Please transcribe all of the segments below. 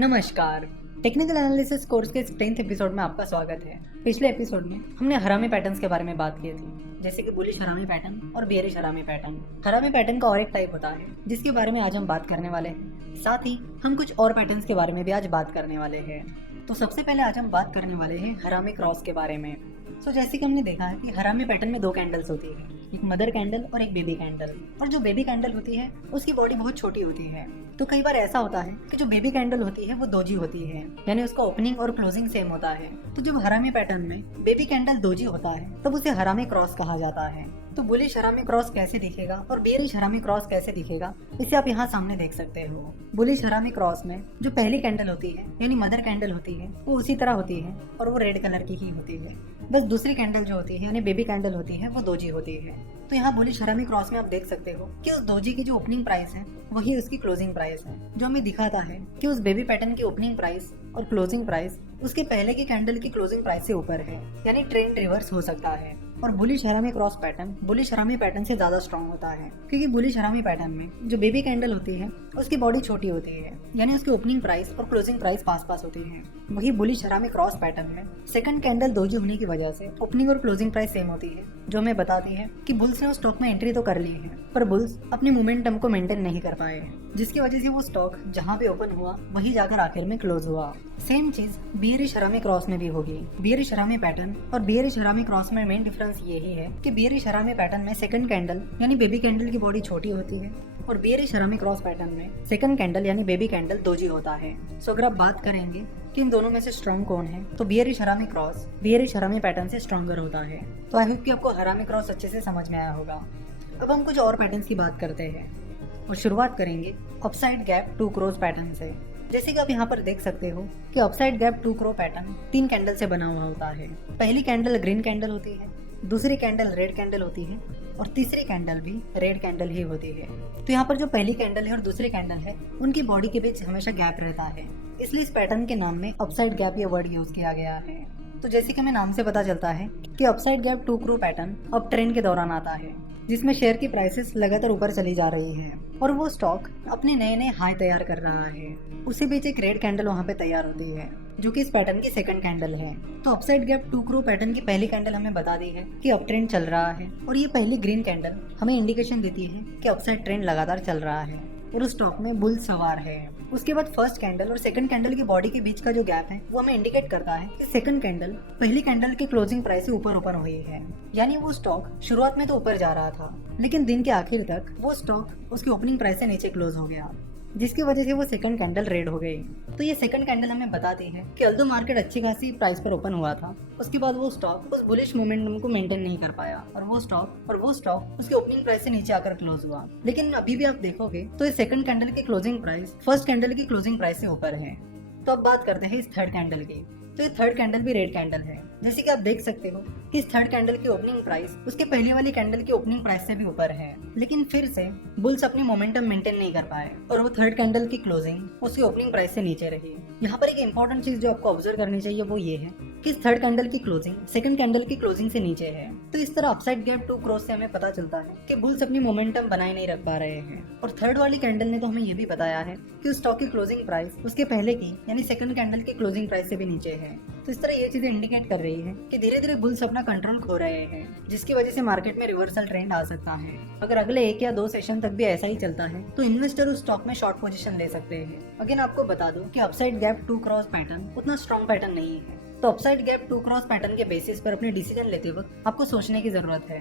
नमस्कार। Technical analysis course के 10th episode में आपका स्वागत है। पिछले एपिसोड में हमने हरामी पैटर्न्स के बारे में बात की थी, जैसे कि बुलिश हरामी पैटर्न और बेयरिश हरामी पैटर्न। हरामी पैटर्न का और एक टाइप होता है जिसके बारे में आज हम बात करने वाले हैं। साथ ही हम कुछ और पैटर्न्स के बारे में भी आज बात करने वाले हैं। तो सबसे पहले आज हम बात करने वाले हैं हरामी क्रॉस के बारे में। जैसे कि हमने देखा है कि हरामी पैटर्न में दो कैंडल्स होती है, एक मदर कैंडल और एक बेबी कैंडल। और जो बेबी कैंडल होती है उसकी बॉडी बहुत छोटी होती है। तो कई बार ऐसा होता है कि जो बेबी कैंडल होती है वो दोजी होती है, यानी उसका ओपनिंग और क्लोजिंग सेम होता है। तो जब हरामी पैटर्न में बेबी कैंडल दोजी होता है तब उसे हरामी क्रॉस कहा जाता है। तो बुलिश हरामी क्रॉस कैसे दिखेगा और बेयरिश हरामी क्रॉस कैसे दिखेगा, इसे आप यहाँ सामने देख सकते हो। बुलिश हरामी क्रॉस में जो पहली कैंडल होती है यानी मदर कैंडल होती है वो उसी तरह होती है और वो रेड कलर की ही होती है। बस दूसरी कैंडल जो होती है यानी बेबी कैंडल होती है वो दोजी होती है। तो यहाँ बुलिश हरामी क्रॉस में आप देख सकते हो कि उस दोजी की जो ओपनिंग प्राइस है वही उसकी क्लोजिंग प्राइस है, जो हमें दिखाता है कि उस बेबी पैटर्न की ओपनिंग प्राइस और क्लोजिंग प्राइस उसके पहले की कैंडल की क्लोजिंग प्राइस से ऊपर है, यानी ट्रेंड रिवर्स हो सकता है। और बुलिश हरामी क्रॉस पैटर्न बुलिश हरामी पैटर्न से ज्यादा स्ट्रॉन्ग होता है, क्योंकि बुलिश हरामी पैटर्न में जो बेबी कैंडल होती है उसकी बॉडी छोटी होती है, यानी उसकी ओपनिंग प्राइस और क्लोजिंग प्राइस पास पास होती है। वही बुलिश हरामी क्रॉस पैटर्न में सेकंड कैंडल दोजी होने की वजह से ओपनिंग और क्लोजिंग प्राइस सेम होती है, जो हमें बताती है कि बुल्स ने उस स्टॉक में एंट्री तो कर ली है पर बुल्स अपने मोमेंटम को मेंटेन नहीं कर पाए, जिसकी वजह से वो स्टॉक जहाँ पे ओपन हुआ वही जाकर आखिर में क्लोज हुआ। सेम चीज बेयरिश हरामी क्रॉस में भी होगी। बेयरिश हरामी पैटर्न और बेयरिश हरामी क्रॉस में मेन डिफरेंस यही है कि बेयरिश हरामी पैटर्न में सेकंड कैंडल यानी बेबी कैंडल की बॉडी छोटी होती है और बेयरिश हरामी क्रॉस पैटर्न में सेकंड कैंडल यानी बेबी कैंडल दोजी होता है। सो अगर आप बात करेंगे कि इन दोनों में से स्ट्रॉन्ग कौन है तो बेयरिश हरामी क्रॉस बेयरिश हरामी पैटर्न से स्ट्रॉन्गर होता है। तो आई होप कि आपको हरामी क्रॉस अच्छे से समझ में आया होगा। अब हम कुछ और पैटर्न्स की बात करते हैं और शुरुआत करेंगे upside gap two crows pattern से। जैसे कि आप यहाँ पर देख सकते हो कि upside gap two crow pattern 3 candle से बना हुआ होता है। पहली कैंडल ग्रीन कैंडल होती है, दूसरी कैंडल रेड कैंडल होती है और तीसरी कैंडल भी रेड कैंडल ही होती है। तो यहाँ पर जो पहली कैंडल है और दूसरी कैंडल है उनकी बॉडी के बीच हमेशा गैप रहता है, इसलिए इस पैटर्न के नाम में अपसाइड गैप ये वर्ड यूज किया गया है। तो जैसे कि हमें नाम से पता चलता है कि upside gap two crow pattern अब ट्रेंड के दौरान आता है, जिसमें शेयर की प्राइसेस लगातार ऊपर चली जा रही है और वो स्टॉक अपने नए नए हाई तैयार कर रहा है। उसी बीच एक रेड कैंडल वहाँ पे तैयार होती है जो कि इस पैटर्न की सेकंड कैंडल है। तो upside gap two crow pattern की पहली कैंडल हमें बता दी है कि अप ट्रेंड चल रहा है और ये पहली ग्रीन कैंडल हमें इंडिकेशन देती है कि अपसाइड ट्रेंड लगातार चल रहा है और उस स्टॉक में बुल सवार है। उसके बाद फर्स्ट कैंडल और सेकंड कैंडल की बॉडी के बीच का जो गैप है वो हमें इंडिकेट करता है कि सेकंड कैंडल पहली कैंडल की क्लोजिंग प्राइस से ऊपर ओपन हुई है, यानी वो स्टॉक शुरुआत में तो ऊपर जा रहा था लेकिन दिन के आखिर तक वो स्टॉक उसकी ओपनिंग प्राइस से नीचे क्लोज हो गया, जिसकी वजह से वो सेकंड कैंडल रेड हो गई। तो ये सेकंड कैंडल हमें बताती है कि अल्दो मार्केट अच्छी खासी प्राइस पर ओपन हुआ था, उसके बाद वो स्टॉक उस बुलिश मोमेंटम को मेंटेन नहीं कर पाया और वो स्टॉक उसकी ओपनिंग प्राइस से नीचे आकर क्लोज हुआ। लेकिन अभी भी आप देखोगे तो इस सेकंड कैंडल की क्लोजिंग प्राइस फर्स्ट कैंडल की क्लोजिंग प्राइस से ऊपर है। तो अब बात करते हैं इस थर्ड कैंडल की। तो ये थर्ड कैंडल भी रेड कैंडल है, जैसे कि आप देख सकते हो कि इस थर्ड कैंडल की ओपनिंग प्राइस उसके पहले वाली कैंडल की ओपनिंग प्राइस से भी ऊपर है, लेकिन फिर से बुल्स अपनी मोमेंटम मेंटेन नहीं कर पाए और वो थर्ड कैंडल की क्लोजिंग उसकी ओपनिंग प्राइस से नीचे रही। यहाँ पर एक इंपॉर्टेंट चीज जो आपको ऑब्जर्व करनी चाहिए वो ये है कि इस थर्ड कैंडल की क्लोजिंग सेकंड कैंडल की क्लोजिंग से नीचे है। तो इस तरह अपसाइड गैप टू क्रॉस से हमें पता चलता है कि बुल्स अपनी मोमेंटम बनाए नहीं रख पा रहे हैं। और थर्ड वाली कैंडल ने तो हमें ये भी बताया है कि उस स्टॉक की क्लोजिंग प्राइस उसके पहले की यानी सेकंड कैंडल की क्लोजिंग प्राइस से भी नीचे है। तो इस तरह ये चीजें इंडिकेट कर रही है कि धीरे धीरे बुल्स अपना कंट्रोल खो रहे हैं, जिसकी वजह से मार्केट में रिवर्सल ट्रेंड आ सकता है। अगर अगले 1 या 2 सेशन तक भी ऐसा ही चलता है तो इन्वेस्टर उस स्टॉक में शॉर्ट पोजीशन ले सकते हैं। अगेन आपको बता दूं कि upside gap two crows pattern उतना स्ट्रॉन्ग पैटर्न नहीं है, तो upside gap two crows pattern के बेसिस पर अपने डिसीजन लेते वक्त आपको सोचने की जरूरत है।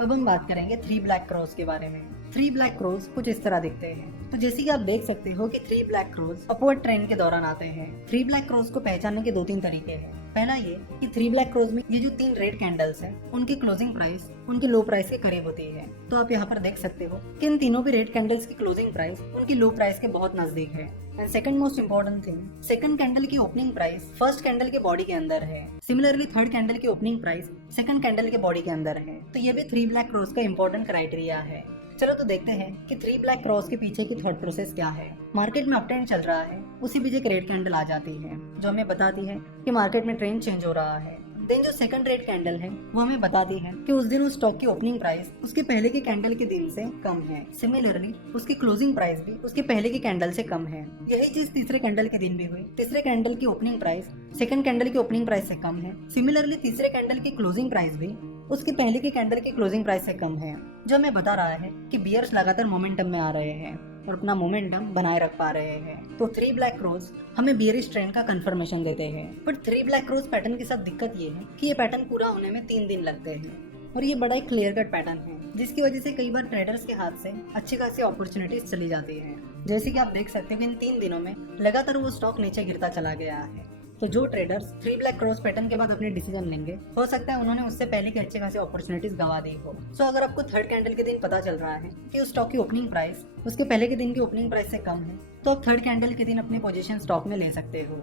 अब हम बात करेंगे 3 ब्लैक क्रॉस के बारे में। 3 ब्लैक क्रॉस कुछ इस तरह दिखते हैं। तो जैसे कि आप देख सकते हो कि 3 ब्लैक क्रॉस अपवर्ड ट्रेंड के दौरान आते हैं। 3 ब्लैक क्रॉस को पहचानने के 2-3 तरीके हैं। पहला ये कि 3 ब्लैक क्रॉस में ये जो 3 रेड कैंडल्स हैं उनकी क्लोजिंग प्राइस उनकी लो प्राइस के करीब होती है। तो आप यहाँ पर देख सकते हो कि इन तीनों भी रेड कैंडल्स की क्लोजिंग प्राइस उनकी लो प्राइस के बहुत नजदीक है। And second most important thing, second candle की ओपनिंग प्राइस फर्स्ट कैंडल के बॉडी के अंदर है। सिमिलरली थर्ड कैंडल की ओपनिंग प्राइस सेकंड कैंडल के बॉडी के अंदर है। तो ये भी 3 ब्लैक क्रॉस का इंपॉर्टेंट क्राइटेरिया है। चलो तो देखते हैं कि 3 ब्लैक क्रॉस के पीछे की थॉट प्रोसेस क्या है। मार्केट में अपट्रेंड चल रहा है, उसी बीच एक रेड कैंडल आ जाती है जो हमें बताती है कि मार्केट में ट्रेंड चेंज हो रहा है। देन जो सेकंड रेट कैंडल है वो हमें बताती है कि उस दिन उस स्टॉक की ओपनिंग प्राइस उसके पहले के कैंडल के दिन से कम है। सिमिलरली उसकी क्लोजिंग प्राइस भी उसके पहले के कैंडल से कम है। यही चीज तीसरे कैंडल के दिन भी हुई। तीसरे कैंडल की ओपनिंग प्राइस सेकंड कैंडल की ओपनिंग प्राइस से कम है। सिमिलरली तीसरे कैंडल की क्लोजिंग प्राइस भी उसके पहले के कैंडल की क्लोजिंग प्राइस से कम है, जो हमें बता रहा है कि बियर्स लगातार मोमेंटम में आ रहे हैं और अपना मोमेंटम बनाए रख पा रहे हैं। तो 3 ब्लैक क्रोज हमें बियरिश ट्रेंड का कंफर्मेशन देते हैं। पर 3 ब्लैक क्रोज पैटर्न के साथ दिक्कत ये है कि ये पैटर्न पूरा होने में 3 दिन लगते हैं और ये बड़ा एक क्लियर कट पैटर्न है, जिसकी वजह से कई बार ट्रेडर्स के हाथ से अच्छी खासी अपॉर्चुनिटीज चली जाती है। जैसे कि आप देख सकते हैं कि इन 3 दिनों में लगातार वो स्टॉक नीचे गिरता चला गया है। तो जो ट्रेडर्स 3 ब्लैक क्रॉस पैटर्न के बाद अपने डिसीजन लेंगे, हो सकता है उन्होंने उससे पहले की अच्छे खासी अपॉर्चुनिटीज गंवा दी हो। सो अगर आपको थर्ड कैंडल के दिन पता चल रहा है कि उस स्टॉक की ओपनिंग प्राइस उसके पहले के दिन की ओपनिंग प्राइस से कम है, तो आप थर्ड कैंडल के दिन अपनी पोजीशन स्टॉक में ले सकते हो।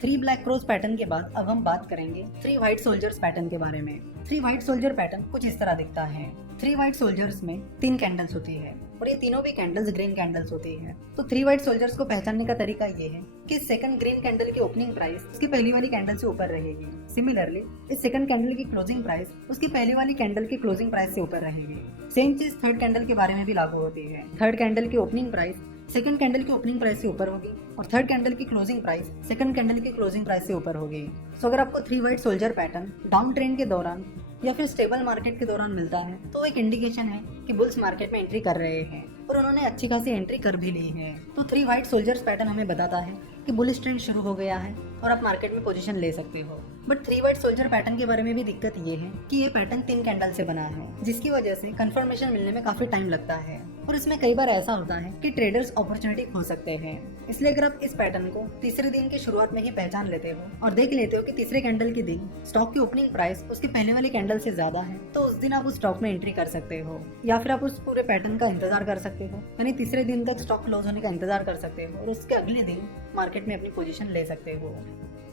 3 ब्लैक क्रॉस पैटर्न के बाद अब हम बात करेंगे 3 व्हाइट सोल्जर्स पैटर्न के बारे में। 3 व्हाइट सोल्जर पैटर्न कुछ इस तरह दिखता है। 3 व्हाइट सोल्जर्स में 3 कैंडल्स होती है और ये तीनों भी कैंडल्स ग्रीन कैंडल्स होती है। तो 3 व्हाइट सोल्जर्स को पहचानने का तरीका ये है कि सेकंड ग्रीन कैंडल की ओपनिंग प्राइस उसकी पहली वाली कैंडल से ऊपर रहेगी। सिमिलरली इस सेकंड कैंडल की क्लोजिंग प्राइस उसकी पहली वाली कैंडल की क्लोजिंग प्राइस से ऊपर रहेगी। सेम चीज थर्ड कैंडल के बारे में भी लागू होती है। थर्ड कैंडल की ओपनिंग प्राइस सेकंड कैंडल की ओपनिंग प्राइस से ऊपर होगी और थर्ड कैंडल की क्लोजिंग प्राइस सेकंड कैंडल की क्लोजिंग प्राइस से ऊपर होगी। सो अगर आपको 3 white soldier pattern down trend के दौरान या फिर स्टेबल मार्केट के दौरान मिलता है, तो एक इंडिकेशन है कि बुल्स मार्केट में एंट्री कर रहे हैं और उन्होंने अच्छी खासी एंट्री कर भी ली है। तो 3 व्हाइट सोल्जर्स पैटर्न हमें बताता है कि बुलिश ट्रेंड शुरू हो गया है और आप मार्केट में पोजीशन ले सकते हो। बट 3 व्हाइट सोल्जर पैटर्न के बारे में भी दिक्कत ये है कि ये पैटर्न 3 कैंडल से बना है, जिसकी वजह से कंफर्मेशन मिलने में काफी टाइम लगता है और इसमें कई बार ऐसा होता है कि ट्रेडर्स अपॉर्चुनिटी खो सकते हैं। इसलिए अगर आप इस पैटर्न को तीसरे दिन की शुरुआत में ही पहचान लेते हो और देख लेते हो कि तीसरे कैंडल के दिन स्टॉक की ओपनिंग प्राइस उसकी पहले वाली कैंडल से ज्यादा है, तो उस दिन आप उस स्टॉक में एंट्री कर सकते हो या फिर आप उस पूरे पैटर्न का इंतजार कर सकते हो, यानी तीसरे दिन तक स्टॉक क्लोज होने का इंतजार कर सकते हो और उसके अगले दिन मार्केट में अपनी पोजीशन ले सकते हो।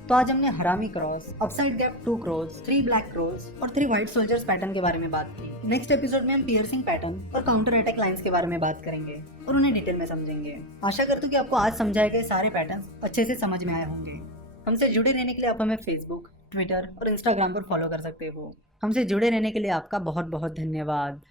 तो आज हमने हरामी cross, upside gap 2 cross, 3 black cross और 3 व्हाइट सोल्जर्स पैटर्न के बारे में बात की। नेक्स्ट एपिसोड में हम पियर्सिंग पैटर्न और काउंटर अटैक लाइंस के बारे में बात करेंगे और उन्हें डिटेल में समझेंगे। आशा करता हूँ कि आपको आज समझाए गए सारे पैटर्न्स अच्छे से समझ में आए होंगे। हमसे जुड़े रहने के लिए आप हमें फेसबुक, ट्विटर और इंस्टाग्राम पर फॉलो कर सकते हो। हमसे जुड़े रहने के लिए आपका बहुत बहुत धन्यवाद।